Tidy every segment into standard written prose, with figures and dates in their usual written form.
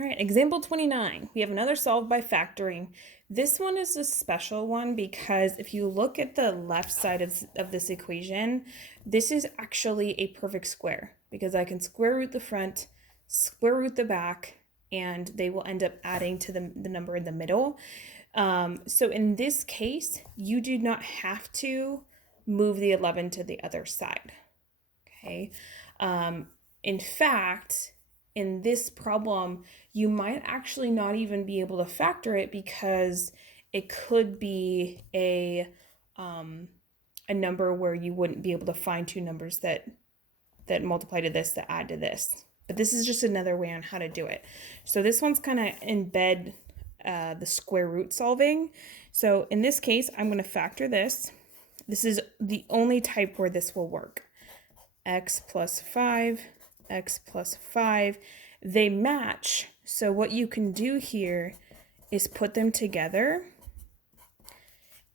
All right, example 29. We have another solved by factoring. This one is a special one because if you look at the left side of this equation, this is actually a perfect square because I can square root the front, square root the back, and they will end up adding to the number in the middle. So in this case, you do not have to move the 11 to the other side. Okay. In fact, in this problem, you might actually not even be able to factor it because it could be a number where you wouldn't be able to find two numbers that multiply to this that add to this. But this is just another way on how to do it. So this one's kind of embed the square root solving. So in this case, I'm going to factor this. This is the only type where this will work. X plus 5, x plus 5. They match. So what you can do here is put them together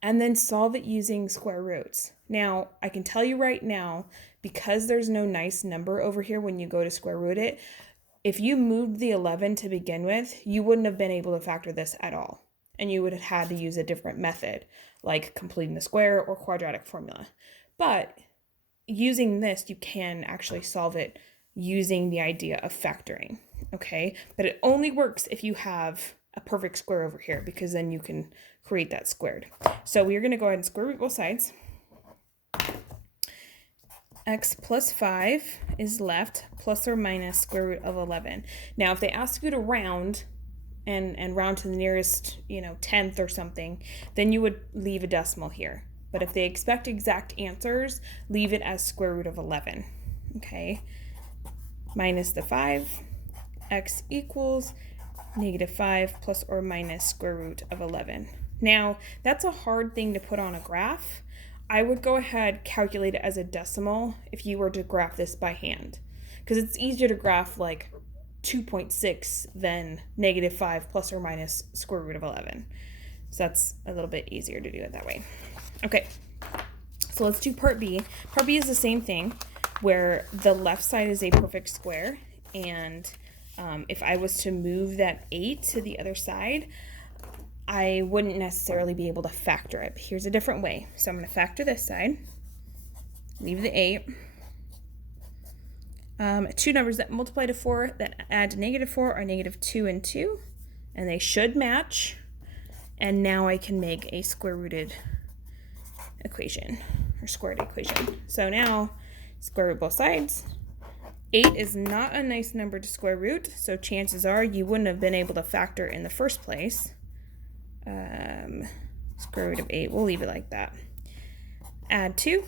and then solve it using square roots. Now, I can tell you right now, because there's no nice number over here when you go to square root it, if you moved the 11 to begin with, you wouldn't have been able to factor this at all. And you would have had to use a different method, like completing the square or quadratic formula. But using this, you can actually solve it using the idea of factoring, okay? But it only works if you have a perfect square over here because then you can create that squared. So we're going to go ahead and square root both sides. X plus 5 is left, plus or minus square root of 11. Now, if they ask you to round and round to the nearest, tenth or something, then you would leave a decimal here. But if they expect exact answers, leave it as square root of 11, okay? Minus the 5, x equals negative 5 plus or minus square root of 11. Now, that's a hard thing to put on a graph. I would go ahead, calculate it as a decimal if you were to graph this by hand, because it's easier to graph like 2.6 than negative 5 plus or minus square root of 11. So that's a little bit easier to do it that way. Okay, so let's do part B. Part B is the same thing where the left side is a perfect square, and if I was to move that 8 to the other side, I wouldn't necessarily be able to factor it. But here's a different way. So I'm going to factor this side, leave the 8. Two numbers that multiply to 4 that add to negative 4 are negative 2 and 2, and they should match. And now I can make a square rooted equation or squared equation. So now square root both sides. 8 is not a nice number to square root, so chances are you wouldn't have been able to factor in the first place. Square root of 8, we'll leave it like that. Add 2.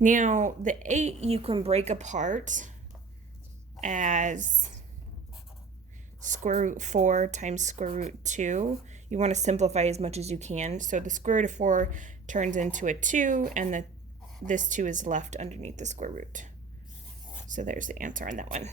Now the 8 you can break apart as square root 4 times square root 2. You want to simplify as much as you can. So the square root of 4 turns into a 2, and this 2 is left underneath the square root. So there's the answer on that one.